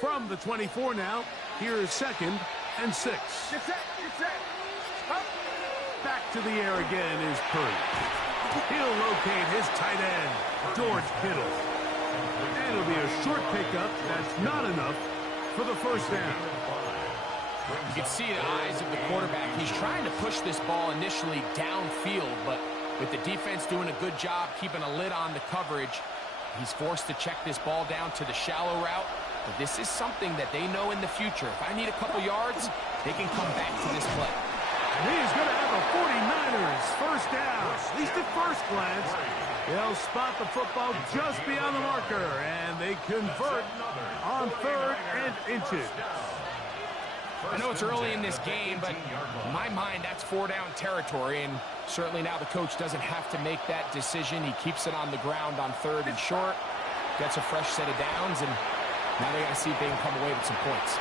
From the 24 now, here is 2nd and 6. Back to the air again is Purdy. He'll locate his tight end, George Kittle. And it'll be a short pickup that's not enough for the first down. You can see the eyes of the quarterback. He's trying to push this ball initially downfield, but with the defense doing a good job keeping a lid on the coverage, he's forced to check this ball down to the shallow route. But this is something that they know in the future. If I need a couple yards, they can come back to this play. And he's going to have a 49ers first down. At least at first glance, they'll spot the football just beyond the marker, and they convert on 3rd and inches. I know it's early in this game, but in my mind, that's 4-down territory, and certainly now the coach doesn't have to make that decision. He keeps it on the ground on 3rd and short, gets a fresh set of downs, and now they got to see if they can come away with some points.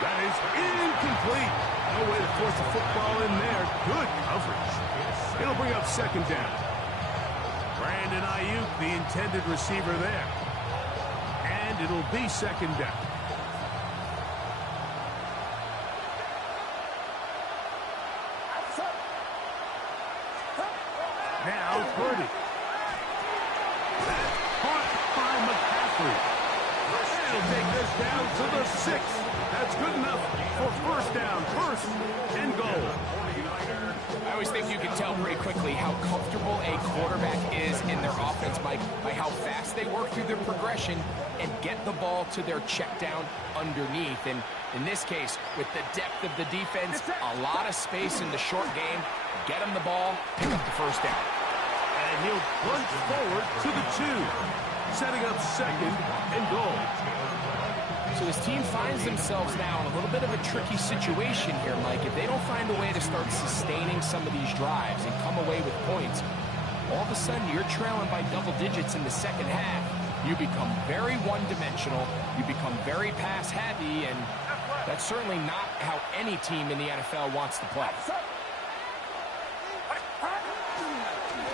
That is incomplete. No way to force the football in there. Good coverage. It'll bring up 2nd down. Brandon Ayuk, the intended receiver there. And it'll be 2nd down. Now Purdy. That's caught by McCaffrey. He'll take this down to the 6th. That's good enough for first down, 1st and goal. I always think you can tell pretty quickly how comfortable a quarterback is in their offense, Mike, by how fast they work through their progression and get the ball to their check down underneath. And in this case, with the depth of the defense, a lot of space in the short game, get him the ball, pick up the first down. And he'll plunge forward to the 2, setting up 2nd and goal. So this team finds themselves now in a little bit of a tricky situation here, Mike. If they don't find a way to start sustaining some of these drives and come away with points, all of a sudden you're trailing by double digits in the second half. You become very one-dimensional, you become very pass-heavy, and that's certainly not how any team in the NFL wants to play.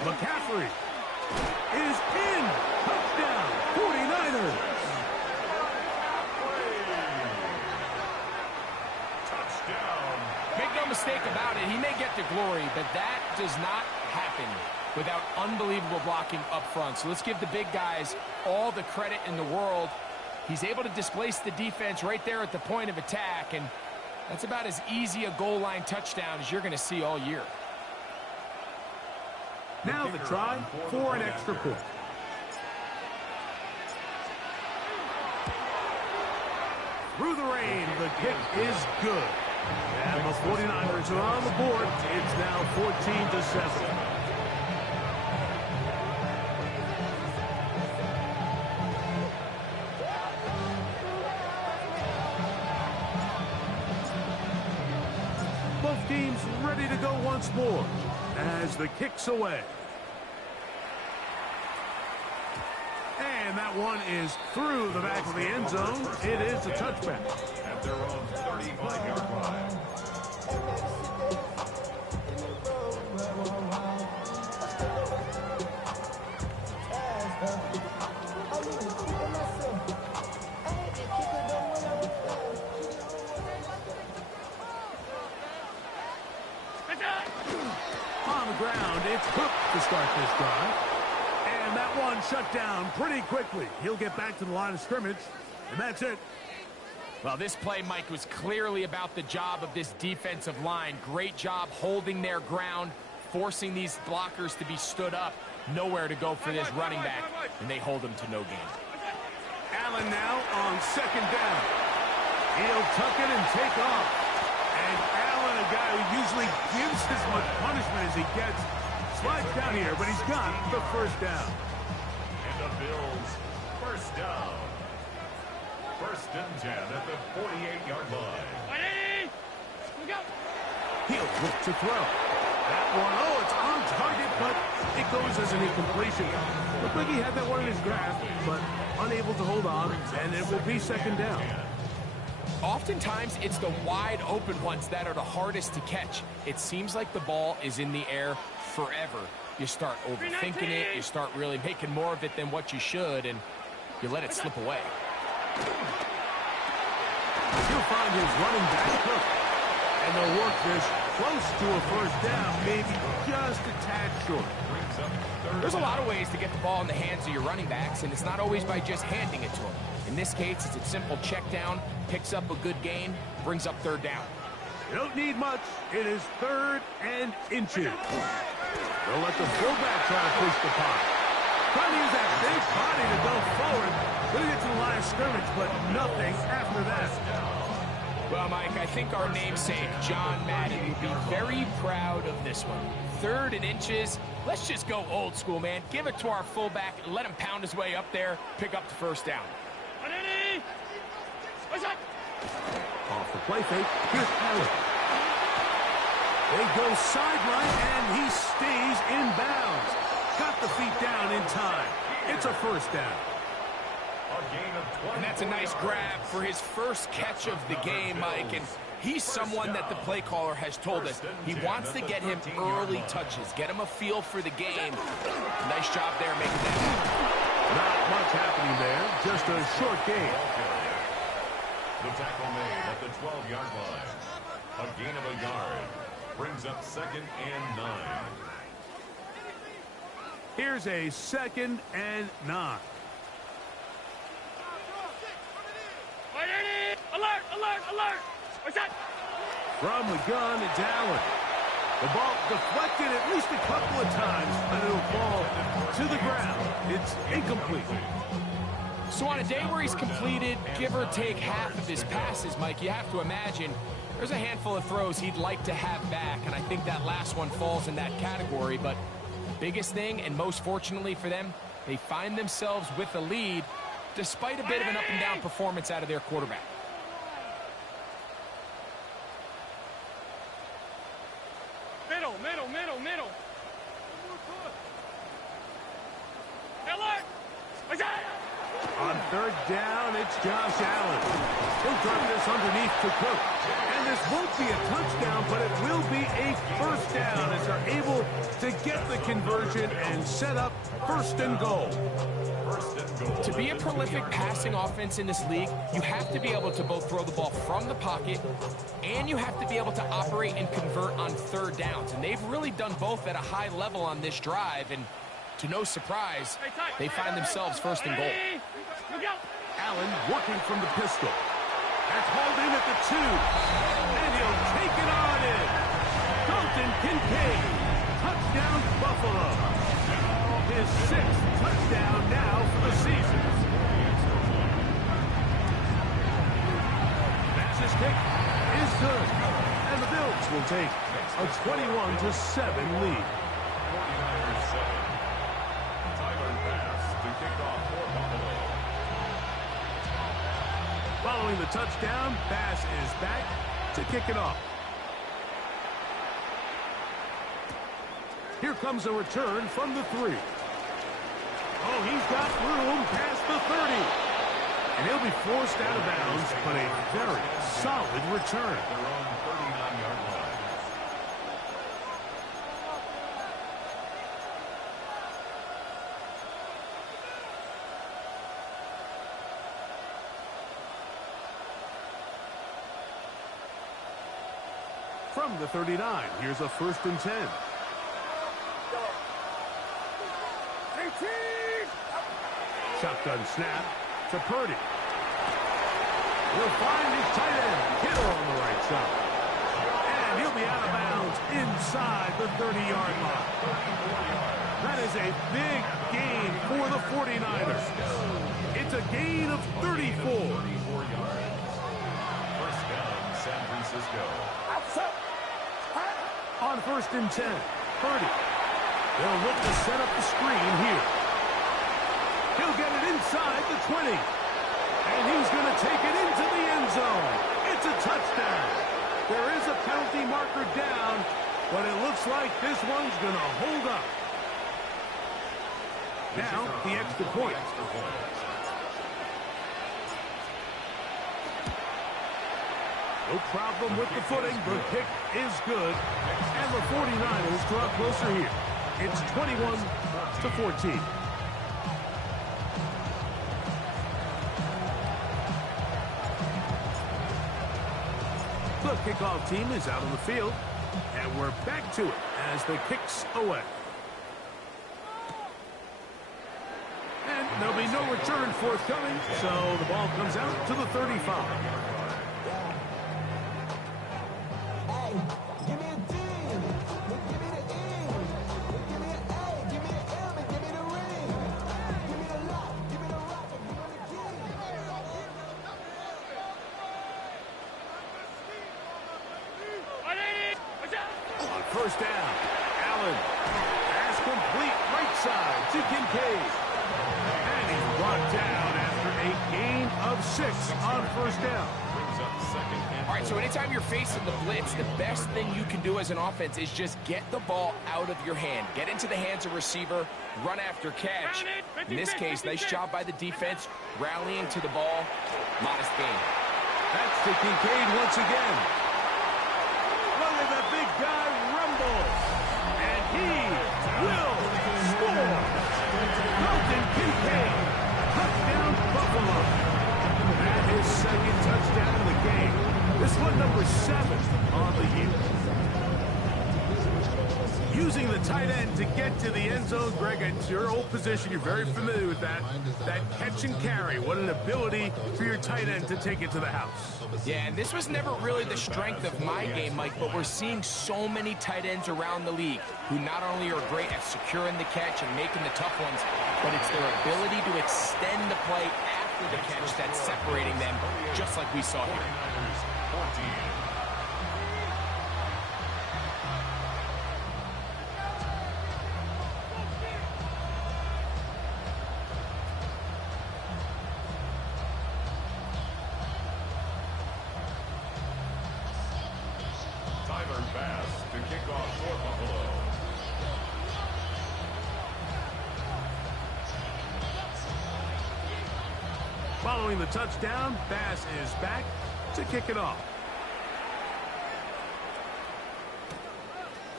McCaffrey is in. Touchdown, 49ers. Make no mistake about it, he may get the glory, but that does not happen without unbelievable blocking up front. So let's give the big guys all the credit in the world. He's able to displace the defense right there at the point of attack, and that's about as easy a goal line touchdown as you're going to see all year. Now the try for an extra point. Through the rain, the kick is good. And the 49ers are on the board. It's now 14-7. Both teams ready to go once more as the kick's away. And that one is through the back of the end zone. It is a touchback. At their own 35-yard line. On the ground, it's Cook to start this drive. And that one shut down pretty quickly. He'll get back to the line of scrimmage, and that's it. Well, this play, Mike, was clearly about the job of this defensive line. Great job holding their ground, forcing these blockers to be stood up. Nowhere to go for this running back, and they hold him to no gain. Allen now on 2nd down. He'll tuck it and take off. And Allen, a guy who usually gives as much punishment as he gets, slides down here, but he's got the first down. And the Bills, first down. 1st and 10 at the 48-yard line. He'll look to throw. That one, oh, it's on target, but it goes as an incompletion. Looked like he had that one in his grasp, but unable to hold on, and it will be 2nd down. Oftentimes, it's the wide open ones that are the hardest to catch. It seems like the ball is in the air forever. You start overthinking it, you start really making more of it than what you should, and you let it slip away. He'll find his running back Cook. And they'll work this close to a first down, maybe just a tad short. There's a lot of ways to get the ball in the hands of your running backs, and it's not always by just handing it to them. In this case, it's a simple check down, picks up a good gain, brings up third down. You don't need much. It is 3rd and inches. They'll let the fullback try to push the pot. Trying to use that big body to go forward. Gonna get to the line of scrimmage, but nothing after that. Well, Mike, I think our namesake, John Madden, would be very proud of this one. 3rd and inches. Let's just go old school, man. Give it to our fullback and let him pound his way up there, pick up the first down. Off the play fake. Here's Allen. They go sideline, and he stays in bounds. Got the feet down in time. It's a first down. And that's a nice grab for his first catch of the game, Mike. And he's someone that the play caller has told us he wants to get him early touches, get him a feel for the game. Nice job there making that happen. Not much happening there, just a short gain. The tackle made at the 12-yard line. A gain of a yard. Brings up 2nd and 9. Here's a 2nd and 9. Alert! Alert! Alert! What's that? From the gun, it's Allen. The ball deflected at least a couple of times, and it'll fall to the ground. It's incomplete. So on a day where he's completed, give or take half of his passes, Mike, you have to imagine there's a handful of throws he'd like to have back, and I think that last one falls in that category. But the biggest thing, and most fortunately for them, they find themselves with a lead despite a bit of an up-and-down performance out of their quarterback. Middle, middle, middle, middle. Alert! What's that? On 3rd down, it's Josh Allen. He'll drop this underneath to Cook. And this won't be a touchdown, but it will be a first down as they're able to get the conversion and set up 1st and goal. To be a prolific passing offense in this league, you have to be able to both throw the ball from the pocket and you have to be able to operate and convert on 3rd downs. And they've really done both at a high level on this drive. And to no surprise, they find themselves 1st and goal. Allen working from the pistol. That's hauled in at the 2. And he'll take it on in. Dalton Kincaid. Touchdown, Buffalo. His 6th touchdown now for the season. Max's kick is good. And the Bills will take a 21-7 lead. 49ers 7. Tyler Bass to kick off for Buffalo. Following the touchdown, Bass is back to kick it off. Here comes a return from the 3. Oh, he's got room past the 30. And he'll be forced out of bounds, but a very solid return. Their own 39-yard line. From the 39, here's a 1st and 10. Shotgun snap to Purdy. He'll find his tight end, Kittle on the right side. And he'll be out of bounds inside the 30-yard line. That is a big gain for the 49ers. It's a gain of 34. 34 yards. First down, San Francisco. On 1st and 10, Purdy. They'll look to set up the screen here. He'll get it inside the 20. And he's going to take it into the end zone. It's a touchdown. There is a penalty marker down, but it looks like this one's going to hold up. Now, the extra point. No problem with the footing. The kick is good. And the 49ers draw closer here. It's 21-14. The kickoff team is out on the field, and we're back to it as the kick's away. And there'll be no return forthcoming, so the ball comes out to the 35. First down, Allen. Pass complete right side to Kincaid. And he's brought down after a gain of 6 on first down. All right, so anytime you're facing the blitz, the best thing you can do as an offense is just get the ball out of your hand. Get into the hands of receiver, run after catch. In this case, nice job by the defense, rallying to the ball. Modest gain. That's to Kincaid once again. Look at the big guy rumble. And he will score. Dalton Kincaid. Touchdown, Buffalo. And his second touchdown of the game. This one number 7 on the year. Using the tight end to get to the end zone, Greg, it's your old position. You're very familiar with that. That catch and carry. What an ability for your tight end to take it to the house. Yeah, and this was never really the strength of my game, Mike, but we're seeing so many tight ends around the league who not only are great at securing the catch and making the tough ones, but it's their ability to extend the play after the catch that's separating them, just like we saw here. Tyler Bass to kick off for Buffalo. Following the touchdown, Bass is back to kick it off.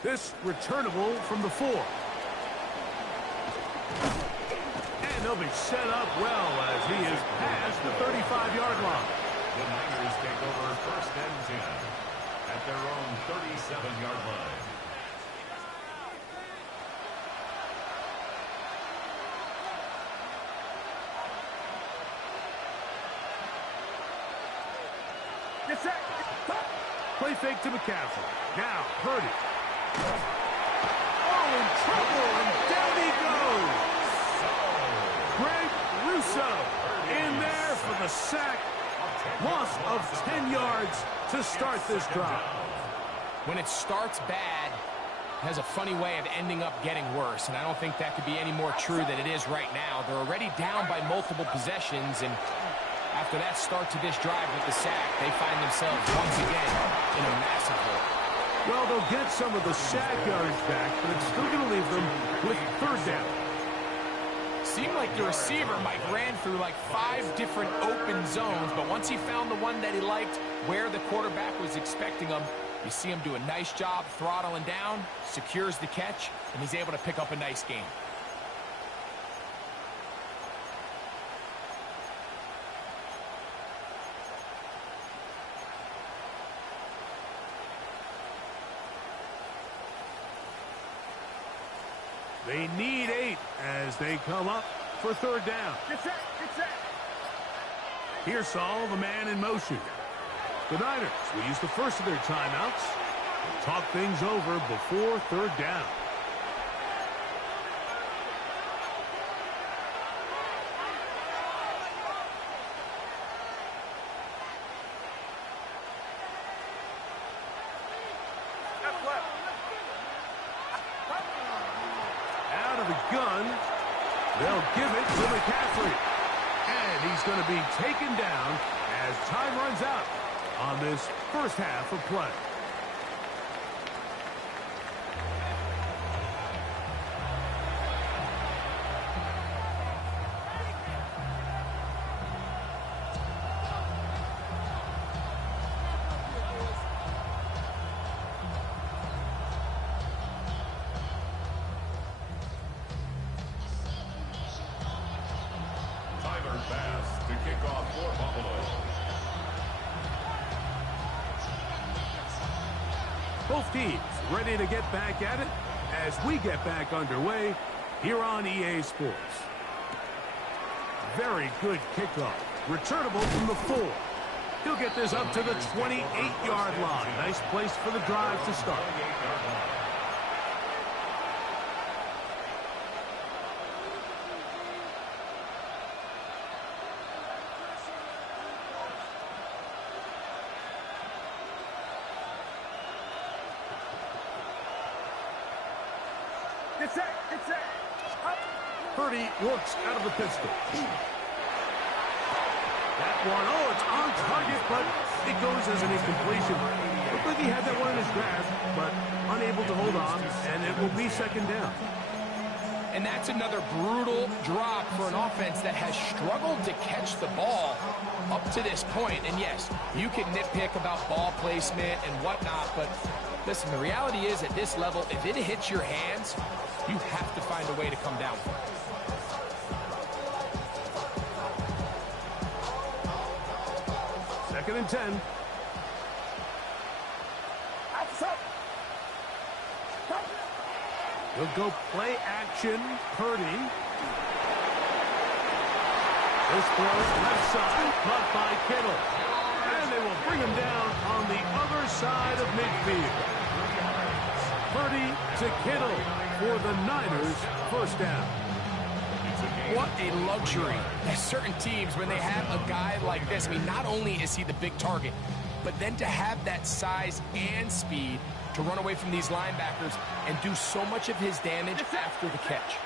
This returnable from the 4. And they'll be set up well as he is past the 35-yard line. The Niners take over 1st and 10 at their own 37-yard line. Get set. Play fake to McCaffrey. Now, Purdy. Oh, in trouble, and down he goes. Greg Russo in there for the sack. Loss of 10 yards to start this drive. When it starts bad, it has a funny way of ending up getting worse, and I don't think that could be any more true than it is right now. They're already down by multiple possessions, and after that start to this drive with the sack, they find themselves once again in a massive hole. Well, they'll get some of the sack yards back, but it's still going to leave them with 3rd down. Seemed like the receiver, Mike, ran through like 5 different open zones, but once he found the one that he liked, where the quarterback was expecting him, you see him do a nice job throttling down, secures the catch, and he's able to pick up a nice gain. They need 8 as they come up for 3rd down. Get set, get set. Here's Saul, the man in motion. The Niners will use the first of their timeouts to talk things over before 3rd down. Out of the gun, they'll give it to McCaffrey. And he's going to be taken down as time runs out on this first half of play. Tyler Bass to kick off for Buffalo. Both teams ready to get back at it as we get back underway here on EA Sports. Very good kickoff. Returnable from the 4. He'll get this up to the 28-yard line. Nice place for the drive to start. Purdy works out of the pistol. That one, oh, it's on target, but it goes as an incompletion. Looked like he had that one in his grasp, but unable to hold on, and it will be second down. And that's another brutal drop for an offense that has struggled to catch the ball up to this point. And yes, you can nitpick about ball placement and whatnot, but listen, the reality is at this level, if it hits your hands, you have to find a way to come down from it. Second and 10. He'll go play action. Purdy. This throw left side, caught by Kittle. And they will bring him down on the other side of midfield. Purdy to Kittle for the Niners. First down. What a luxury. There's certain teams, when they have a guy like this, I mean, not only is he the big target, but then to have that size and speed to run away from these linebackers and do so much of his damage after the catch.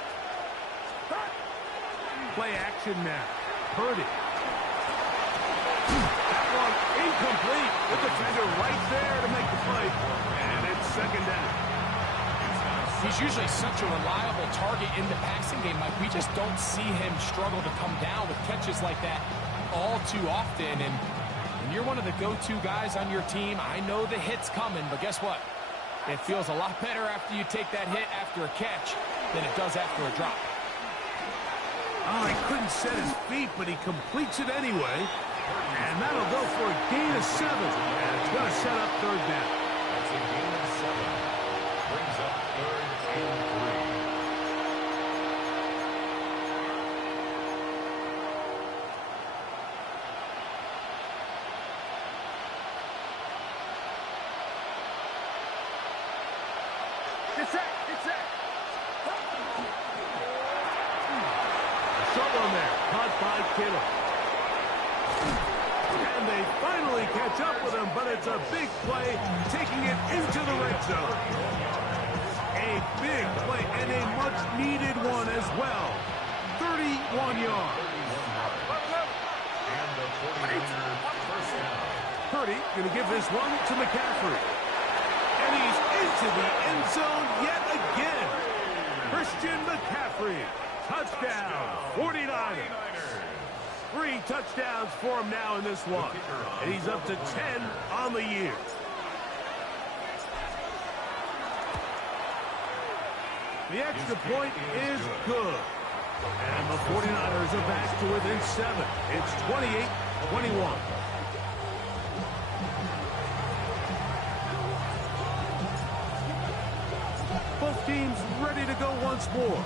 Play action now. Purdy. That one incomplete. The defender right there to make the play. And it's second down. He's usually such a reliable target in the passing game. Like, we just don't see him struggle to come down with catches like that all too often. And when you're one of the go-to guys on your team, I know the hit's coming, but guess what? It feels a lot better after you take that hit after a catch than it does after a drop. Oh, he couldn't set his feet, but he completes it anyway. And that'll go for a gain of 7. And it's going to set up third down. That's a gain of 7. Brings up third and 3. Short one there, caught by Kittle. And they finally catch up with him, but it's a big play, taking it into the red zone. A big play and a much-needed one as well. 31 yards. And the 49ers first down. Purdy going to give this one to McCaffrey. And he's into the end zone yet again. Christian McCaffrey. Touchdown, 49ers. 3 touchdowns for him now in this one. And he's up to 10 on the year. The extra point is good. And the 49ers are back to within 7. It's 28-21. Both teams ready to go once more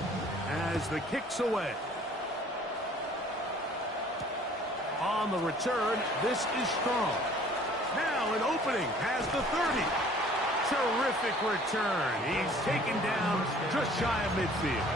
as the kick's away. On the return, this is strong. Now an opening past the 30. Terrific return. He's taken down just shy of midfield.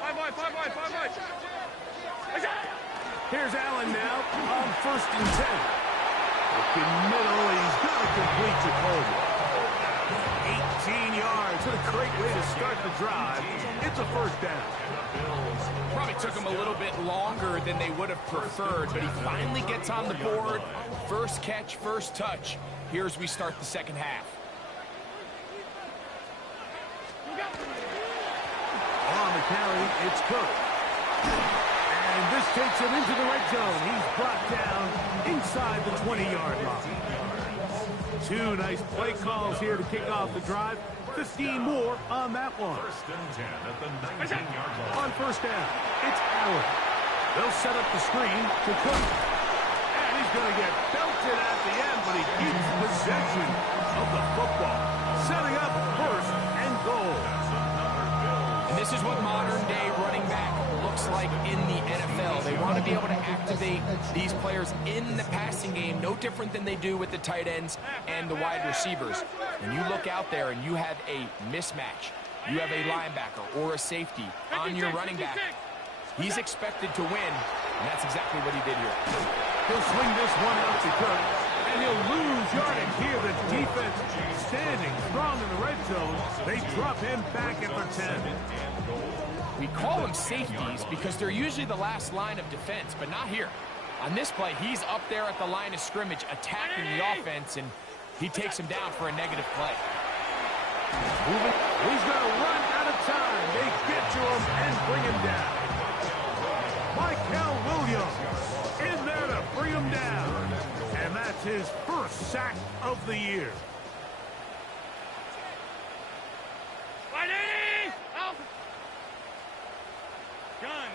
Five wide. Here's Allen now on 1st and 10. Looking middle, he's got to complete Jacoby. 18 yards. What a great way to start the drive. It's a first down. Probably took him a little bit longer than they would have preferred, but he finally gets on the board. First catch, first touch. Here as we start the second half. On the carry, it's Cook. And this takes him into the red zone. He's brought down inside the 20-yard line. Two nice play calls here to kick off the drive. 15 more on that one. First and 10 at the 19-yard line. On first down, it's Allen. They'll set up the screen to Cook. And he's going to get belted at the end, but he keeps possession of the football. Setting up first and goal. And this is what modern-day running back looks like in the NFL. They want to be able to activate these players in the passing game, no different than they do with the tight ends and the wide receivers. When you look out there and you have a mismatch, you have a linebacker or a safety on your running back, he's expected to win, and that's exactly what he did here. He'll swing this one out to Cook, and he'll lose yardage here. The defense standing strong in the red zone. They drop him back at the 10. We call them safeties because they're usually the last line of defense, but not here. On this play, he's up there at the line of scrimmage attacking the offense, and he takes him down for a negative play. Moving. He's going to run out of time. They get to him and bring him down. Michael Williams in there to bring him down. And that's his first sack of the year. Ready? Out. Gun.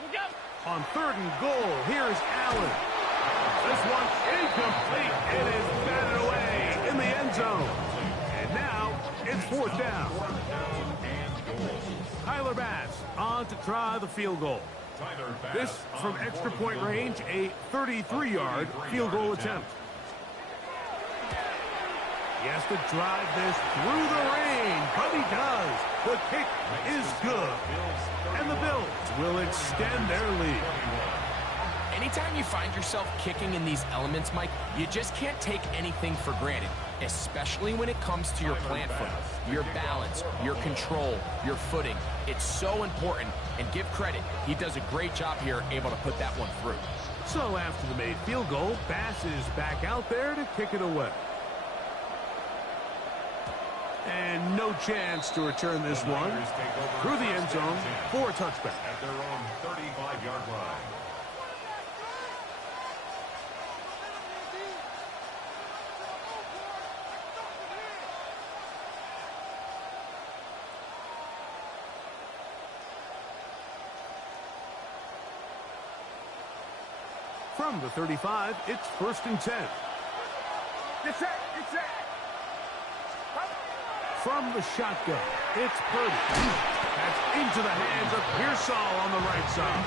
We'll go. On third and goal, here's Allen. This one incomplete. It is batted away in the end zone. And now it's fourth down. Tyler Bass on to try the field goal. This from extra point range, a 33-yard field goal attempt. He has to drive this through the rain, but he does. The kick is good. And the Bills will extend their lead. Anytime you find yourself kicking in these elements, Mike, you just can't take anything for granted, especially when it comes to your plant foot, your balance, your control, your footing. It's so important, and give credit. He does a great job here, able to put that one through. So after the made field goal, Bass is back out there to kick it away. And no chance to return this one through the end zone for a touchback. At their own 35-yard line. From the 35, it's first and 10. Get set. Get set. From the shotgun, it's Purdy. That's into the hands of Pearsall on the right side.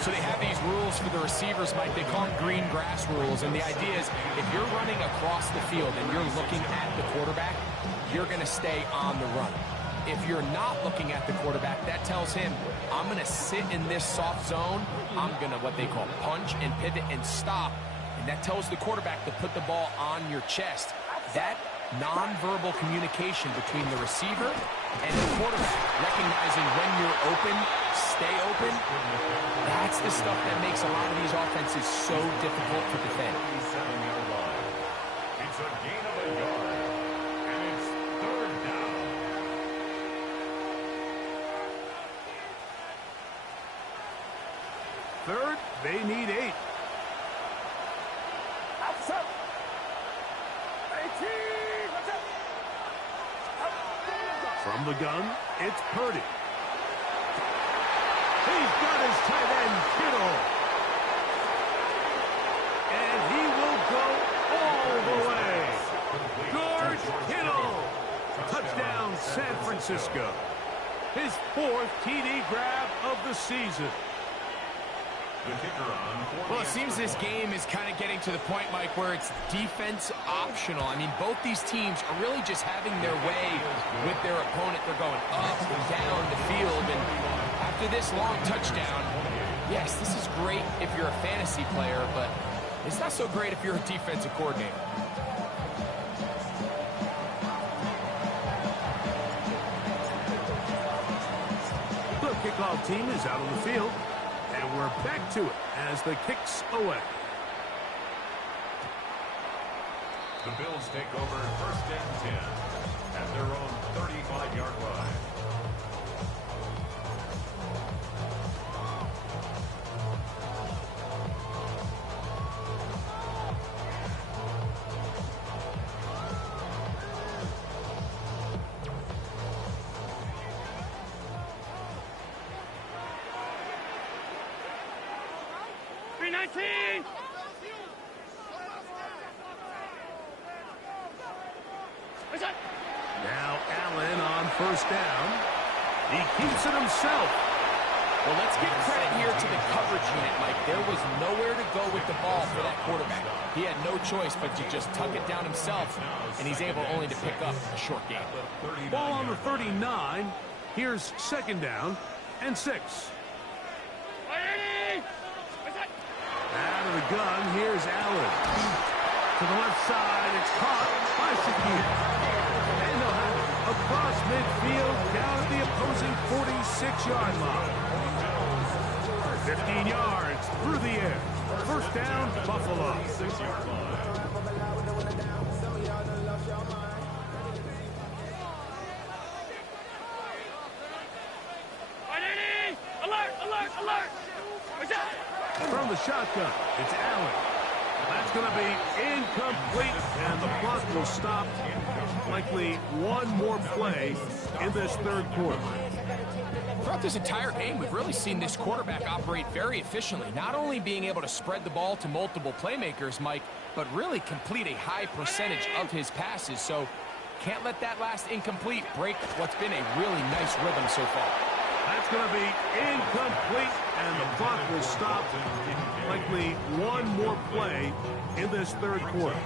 So they have these rules for the receivers, Mike. They call them green grass rules, and the idea is if you're running across the field and you're looking at the quarterback, you're going to stay on the run. If you're not looking at the quarterback, that tells him, I'm going to sit in this soft zone. I'm going to what they call punch and pivot and stop. And that tells the quarterback to put the ball on your chest. That nonverbal communication between the receiver and the quarterback, recognizing when you're open, stay open, that's the stuff that makes a lot of these offenses so difficult to defend. 37-yard line. It's a gain of a yard, and it's third down. Third, they need 8. Outside. 18. From the gun, it's Purdy. He's got his tight end, Kittle. And he will go all the way. George Kittle. Touchdown, San Francisco. His 4th TD grab of the season. The kicker on. Well, it seems this game is kind of getting to the point, Mike, where it's defense optional. I mean, both these teams are really just having their way with their opponent. They're going up and down the field, and after this long touchdown, yes, this is great if you're a fantasy player, but it's not so great if you're a defensive coordinator. The kickoff team is out on the field. And we're back to it as the kick's away. The Bills take over first and 10 at their own 35-yard line. 18! Now Allen on first down. He keeps it himself. Well, let's give credit here to the coverage unit, Mike. There was nowhere to go with the ball for that quarterback. He had no choice but to just tuck it down himself, and he's able only to pick up a short gain. Ball on the 39. Here's second down and 6. Out of the gun, here's Allen. To the left side, it's caught by Shakir. And they'll have it across midfield down at the opposing 46-yard line. 15 yards through the air. First down, Buffalo. Alert! Alert! Alert! From the shotgun, it's Allen. That's going to be incomplete, and the clock will stop. Likely one more play in this third quarter. Throughout this entire game, we've really seen this quarterback operate very efficiently, not only being able to spread the ball to multiple playmakers, Mike, but really complete a high percentage of his passes. So can't let that last incomplete break what's been a really nice rhythm so far. That's going to be incomplete, and the clock will stop. Likely one more play in this third quarter.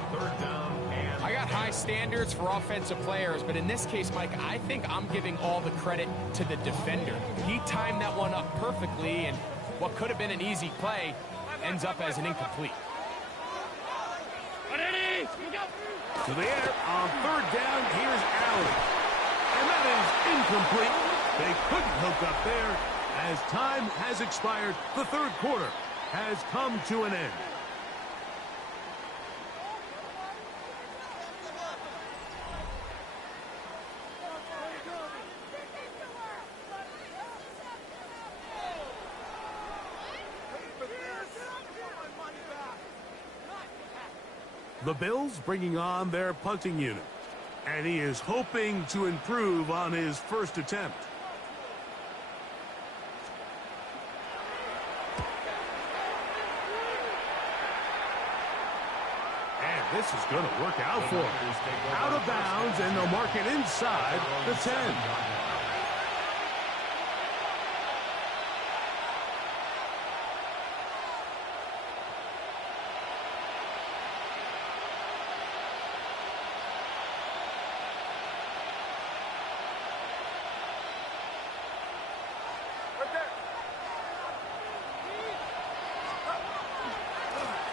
I got high standards for offensive players, but in this case, Mike, I think I'm giving all the credit to the defender. He timed that one up perfectly, and what could have been an easy play ends up as an incomplete. To the air on third down, here's Allen. And that is incomplete. They couldn't hook up there as time has expired. The third quarter has come to an end. The Bills bringing on their punting unit. And he is hoping to improve on his first attempt. And this is going to work out for him. Out of bounds, and they'll mark it inside the 10.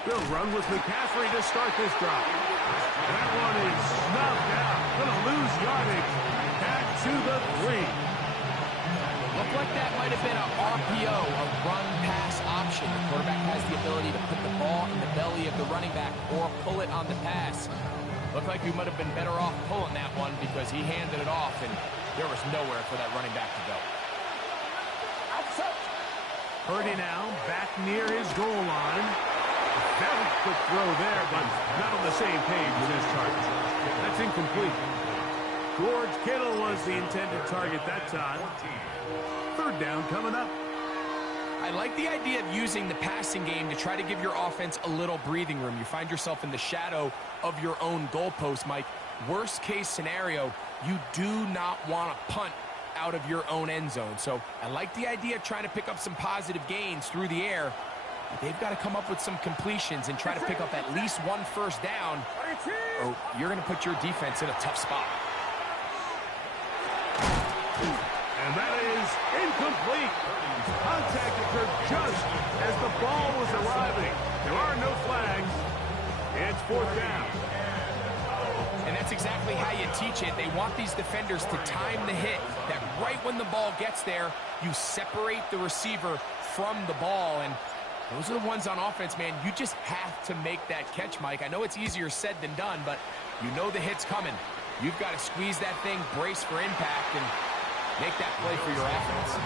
They'll run with McCaffrey to start this drive. That one is snuffed out. Going to lose yardage. Back to the 3. Looked like that might have been an RPO, a run-pass option. The quarterback has the ability to put the ball in the belly of the running back or pull it on the pass. Looked like we might have been better off pulling that one because he handed it off, and there was nowhere for that running back to go. Purdy now back near his goal line. Very quick throw there, but not on the same page with his target. That's incomplete. George Kittle was the intended target that time. Third down coming up. I like the idea of using the passing game to try to give your offense a little breathing room. You find yourself in the shadow of your own goalpost, Mike. Worst case scenario, you do not want to punt out of your own end zone. So I like the idea of trying to pick up some positive gains through the air. But they've got to come up with some completions and try to pick up at least one first down, or you're going to put your defense in a tough spot. And that is incomplete. Contact occurred just as the ball was arriving. There are no flags. It's fourth down. And that's exactly how you teach it. They want these defenders to time the hit, that right when the ball gets there, you separate the receiver from the ball. And those are the ones on offense, man. You just have to make that catch, Mike. I know it's easier said than done, but you know the hit's coming. You've got to squeeze that thing, brace for impact, and make that play for your offense.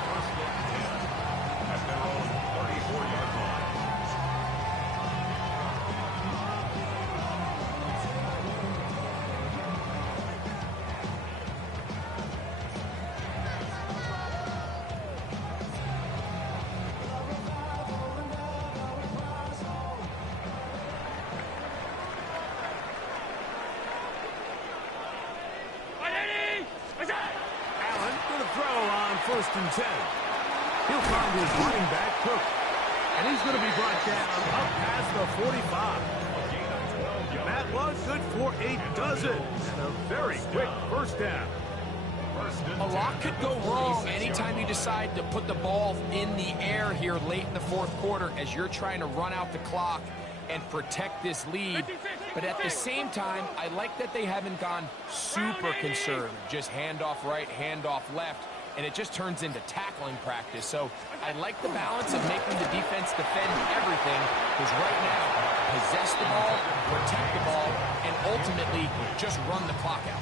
first and 10. He'll find his running back, Cook. And he's going to be brought down up past the 45. That was good for a dozen. And a very quick first down. A lot could go wrong anytime you decide to put the ball in the air here late in the fourth quarter as you're trying to run out the clock and protect this lead. But at the same time, I like that they haven't gone super conservative. Just handoff right, handoff left, and it just turns into tackling practice. So I like the balance of making the defense defend everything, because right now, possess the ball, protect the ball, and ultimately just run the clock out.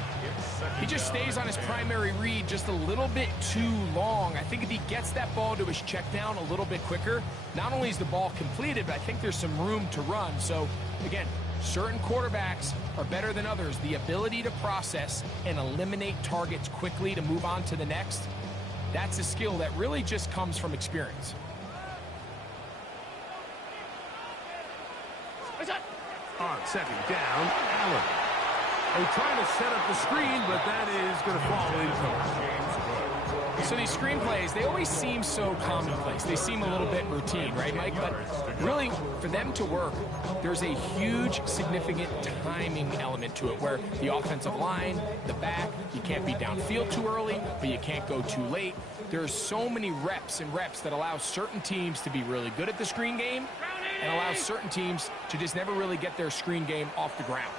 He just stays on his primary read just a little bit too long. I think if he gets that ball to his check down a little bit quicker, not only is the ball completed, but I think there's some room to run. So, again, certain quarterbacks are better than others. The ability to process and eliminate targets quickly to move on to the next, that's a skill that really just comes from experience. On second down, Allen. They're trying to set up the screen, but that is going to fall incomplete. So these screen plays, they always seem so commonplace. They seem a little bit routine, right, Mike? But really, for them to work, there's a huge, significant timing element to it, where the offensive line, the back, you can't be downfield too early, but you can't go too late. There's so many reps and reps that allow certain teams to be really good at the screen game and allow certain teams to just never really get their screen game off the ground.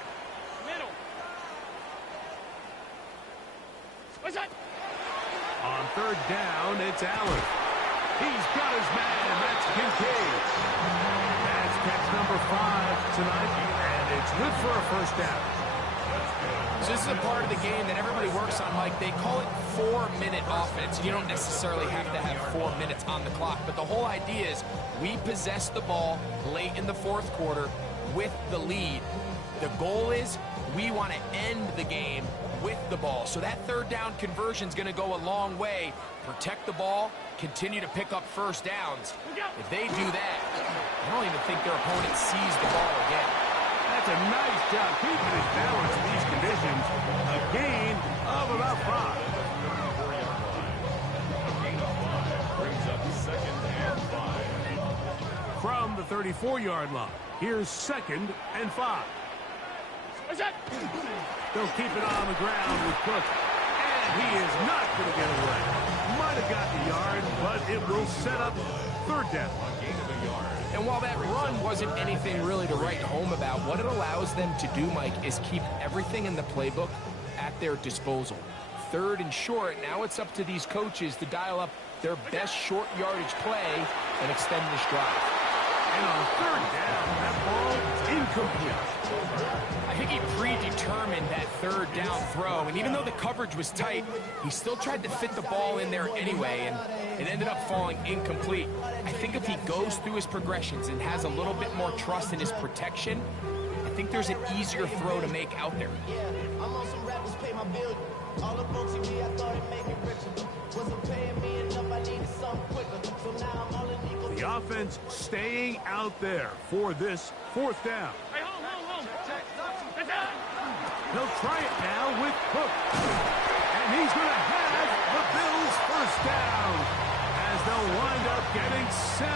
On third down, it's Allen. He's got his man. That's Kincaid. That's catch number 5 tonight, and it's good for a first down. So this is a part of the game that everybody works on, Mike. They call it 4-minute offense. You don't necessarily have to have 4 minutes on the clock, but the whole idea is we possess the ball late in the fourth quarter with the lead. The goal is we want to end the game with the ball. So that third down conversion is going to go a long way. Protect the ball, continue to pick up first downs. If they do that, I don't even think their opponent sees the ball again. That's a nice job keeping his balance in these conditions. A gain of about 5. Brings up second and 5. From the 34-yard line, here's second and 5. They'll keep it on the ground with Cook. And he is not going to get away. Might have got the yard, but it will set up third down. And while that run wasn't anything really to write home about, what it allows them to do, Mike, is keep everything in the playbook at their disposal. Third and short, now it's up to these coaches to dial up their best short yardage play and extend this drive. And on third down, that ball incomplete. I think he predetermined that third down throw, and even though the coverage was tight, he still tried to fit the ball in there anyway, and it ended up falling incomplete. I think if he goes through his progressions and has a little bit more trust in his protection, I think there's an easier throw to make out there. I'm on some rappers pay my bill. All up on TV, I thought it'd make me richer. Wasn't paying me enough, I needed something quicker. So now I'm all illegal. The offense staying out there for this fourth down. He'll try it now with Cook. And he's going to have the Bills first down as they'll wind up getting 7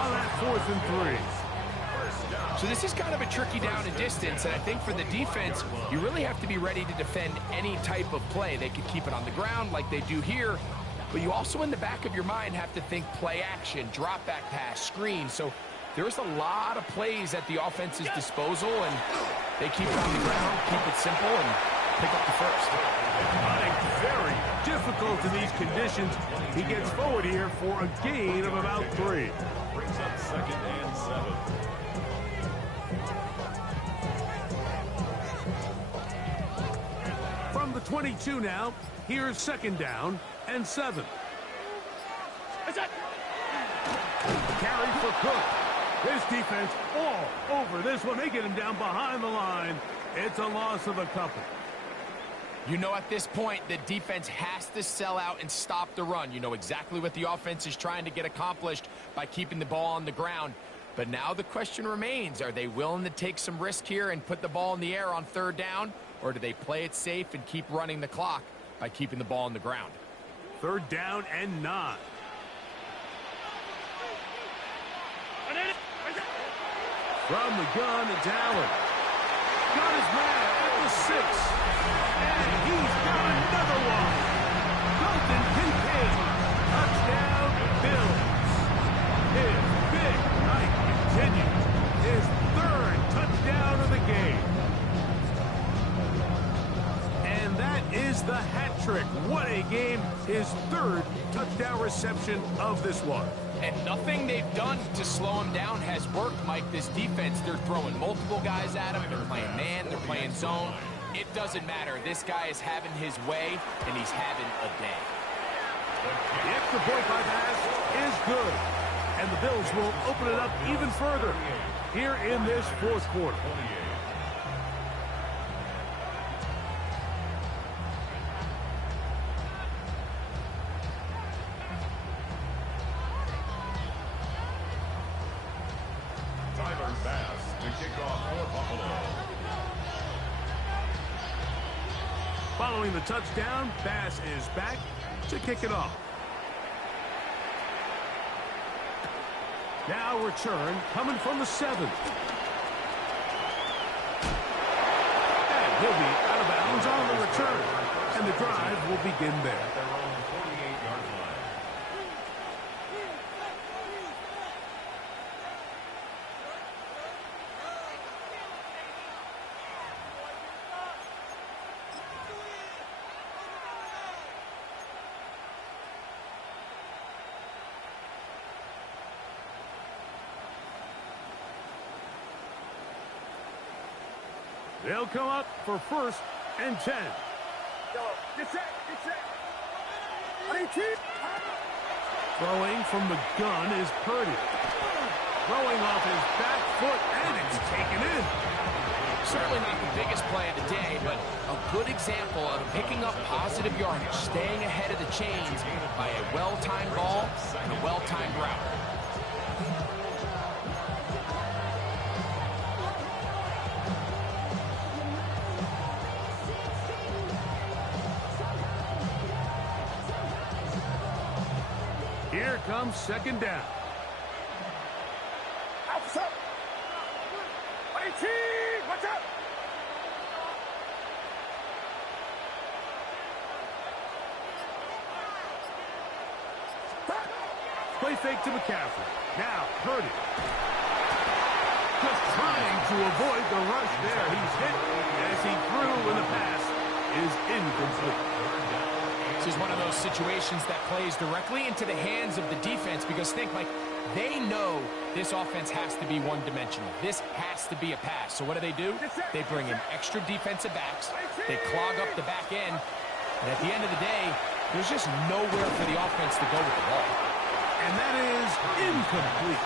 on that 4th and 3. So this is kind of a tricky down and distance, and I think for the defense, you really have to be ready to defend any type of play. They could keep it on the ground like they do here, but you also in the back of your mind have to think play action, drop back pass, screen. So there's a lot of plays at the offense's disposal, and they keep it on the ground, keep it simple, and pick up the first. Running very difficult in these conditions. He gets forward here for a gain of about 3. Brings up second and 7. From the 22 now, here's second down and 7. Carry for Cook. His defense all over this one. They get him down behind the line. It's a loss of a couple. You know at this point, the defense has to sell out and stop the run. You know exactly what the offense is trying to get accomplished by keeping the ball on the ground. But now the question remains, are they willing to take some risk here and put the ball in the air on third down? Or do they play it safe and keep running the clock by keeping the ball on the ground? 3rd down and 9. From the gun, it's Allen. Got his man at the 6. And he's got another one. Dalton Kincaid. Touchdown, Bills. His big night continues. His 3rd touchdown of the game. And that is the hat trick. What a game. His 3rd touchdown reception of this one. And nothing they've done to slow him down has worked, Mike. This defense, they're throwing multiple guys at him. They're playing man, they're playing zone. It doesn't matter. This guy is having his way, and he's having a day. The extra point by pass is good. And the Bills will open it up even further here in this 4th quarter. Following the touchdown, Bass is back to kick it off. Now return coming from the 7th. And he'll be out of bounds on the return. And the drive will begin there. They'll come up for 1st and 10. Get set. Throwing from the gun is Purdy. Throwing off his back foot, and it's taken in. Certainly not the biggest play of the day, but a good example of picking up positive yardage, staying ahead of the chains by a well-timed ball and a well-timed route. Here comes 2nd down. Outside. 18. Watch out. Play fake to McCaffrey. Now Purdy. Just trying to avoid the rush there. He's hit as he threw when the pass is incomplete. This is one of those situations that plays directly into the hands of the defense because think, Mike, they know this offense has to be one-dimensional. This has to be a pass. So what do? They bring in extra defensive backs. They clog up the back end. And at the end of the day, there's just nowhere for the offense to go with the ball. And that is incomplete.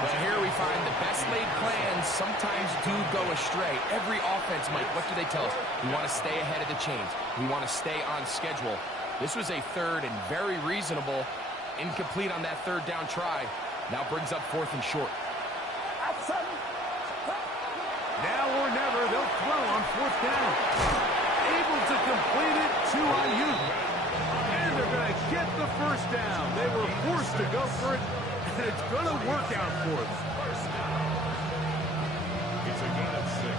But here we find the best laid plans sometimes do go astray. Every offense, Mike, what do they tell us? We want to stay ahead of the chains. We want to stay on schedule. This was a 3rd and very reasonable. Incomplete on that 3rd down try. Now brings up 4th and short. Now or never, they'll throw on 4th down. Able to complete it to Ayuk. And they're going to get the 1st down. They were forced to go for it, and it's going to work out for them. It's a gain of 6.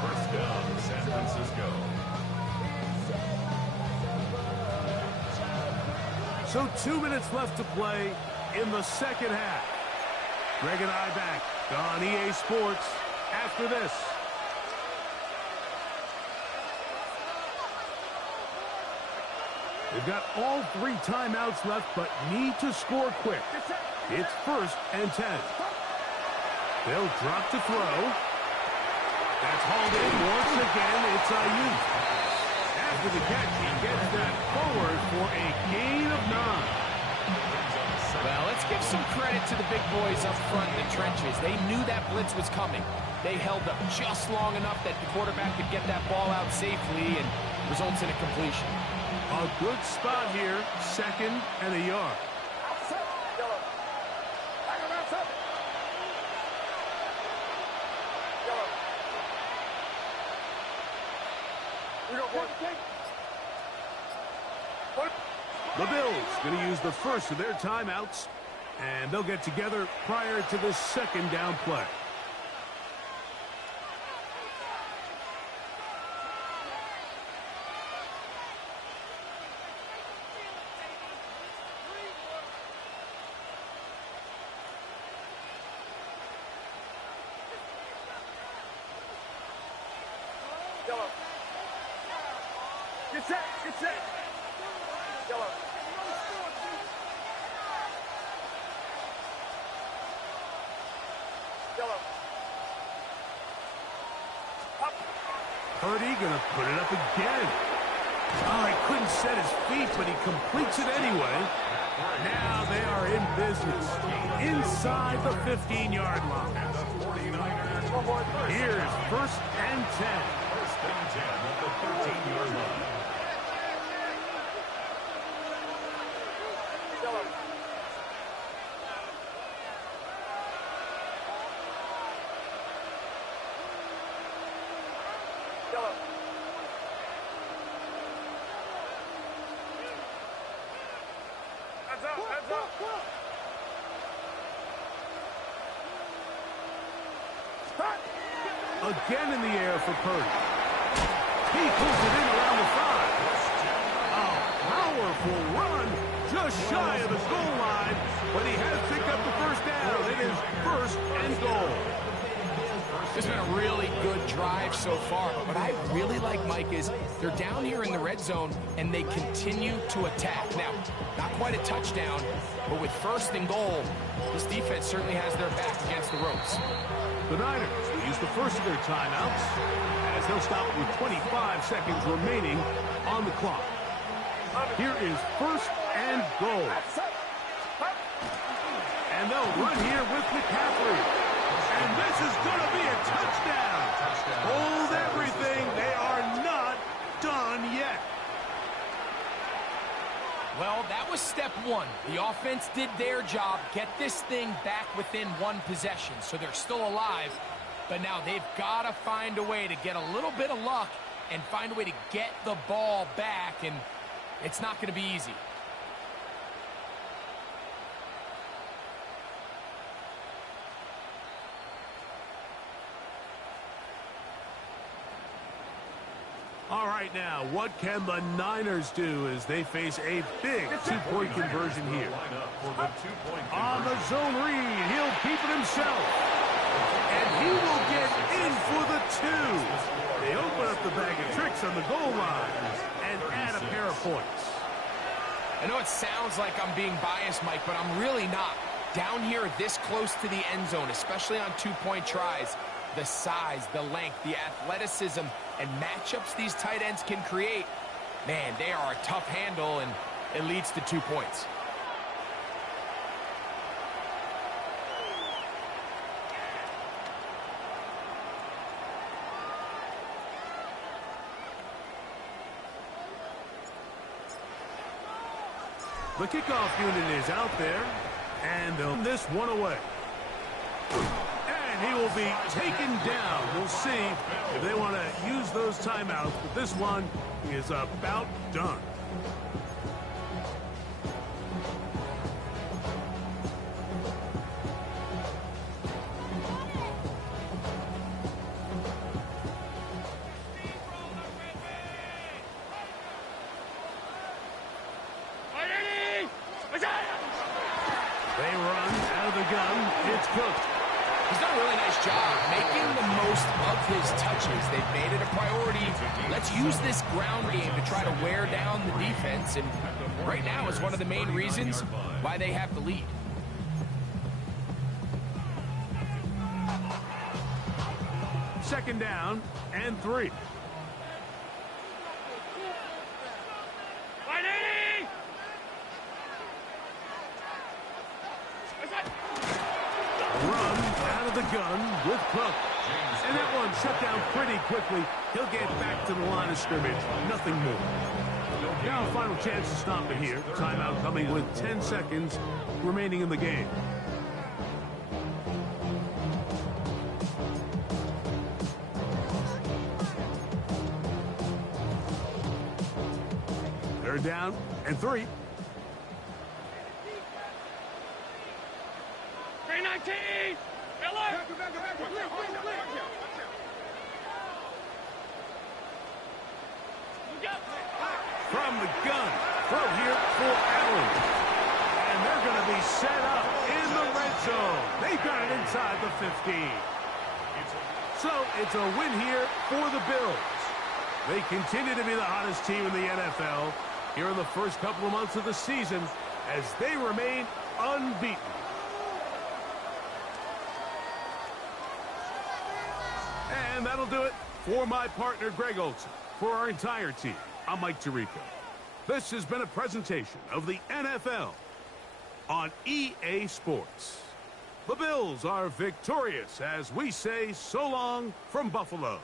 1st down, San Francisco. So 2 minutes left to play in the 2nd half. Greg and I back on EA Sports after this. They've got all 3 timeouts left, but need to score quick. It's 1st and 10. They'll drop to throw. That's hauled in once again. It's Ayuk. After the catch, he gets that forward for a gain of 9. Well, let's give some credit to the big boys up front in the trenches. They knew that blitz was coming. They held up just long enough that the quarterback could get that ball out safely and results in a completion. A good spot here, 2nd and a yard. The Bills going to use the first of their timeouts, and they'll get together prior to the second down play. Yellow. Get set. Get set. Yellow. Yellow. Up. Purdy going to put it up again. Oh, he couldn't set his feet, but he completes it anyway. Now they are in business inside the 15-yard line. Here's 1st and 10. 1st and 10 at the 13-yard line. Yellow. Yellow. Hands up, hands up. Start. Again in the air for Purdy. He pulls it in around the 5. A powerful run just shy of the goal line, but he has picked up the first down. It is 1st and goal. This has been a really good drive so far. What I really like, Mike, is they're down here in the red zone, and they continue to attack. Now, not quite a touchdown, but with 1st and goal, this defense certainly has their back against the ropes. The Niners will use the first of their timeouts as they'll stop with 25 seconds remaining on the clock. Here is 1st and goal. And they'll run here with McCaffrey. And this is going to be a touchdown. Hold everything. They are not done yet. Well, that was step 1. The offense did their job, get this thing back within 1 possession. So they're still alive, but now they've got to find a way to get a little bit of luck and find a way to get the ball back, and it's not going to be easy. All right, now, what can the Niners do as they face a big 2-point conversion here? On the zone read, he'll keep it himself. And he will get in for the 2. They open up the bag of tricks on the goal line and add a pair of points. I know it sounds like I'm being biased, Mike, but I'm really not. Down here this close to the end zone, especially on 2-point tries, the size, the length, the athleticism, and matchups these tight ends can create, man, they are a tough handle, and it leads to 2 points. The kickoff unit is out there, and they'll this one away. And he will be taken down. We'll see if they want to use those timeouts, but this one is about done. They run out of the gun. It's Cook. He's done a really nice job making the most of his touches. They've made it a priority. Let's use this ground game to try to wear down the defense, and right now is one of the main reasons why they have the lead. Second down and 3. Run out of the gun with Cook. And that one shut down pretty quickly. He'll get back to the line of scrimmage. Nothing more. Now a final chance to stop it here. Timeout coming with 10 seconds remaining in the game. Third down and 3. From the gun, throw here for Allen. And they're going to be set up in the red zone. They've got it inside the 15. So it's a win here for the Bills. They continue to be the hottest team in the NFL here in the first couple of months of the season as they remain unbeaten. And that'll do it for my partner, Greg Olsen. For our entire team, I'm Mike Tirico. This has been a presentation of the NFL on EA Sports. The Bills are victorious as we say so long from Buffalo.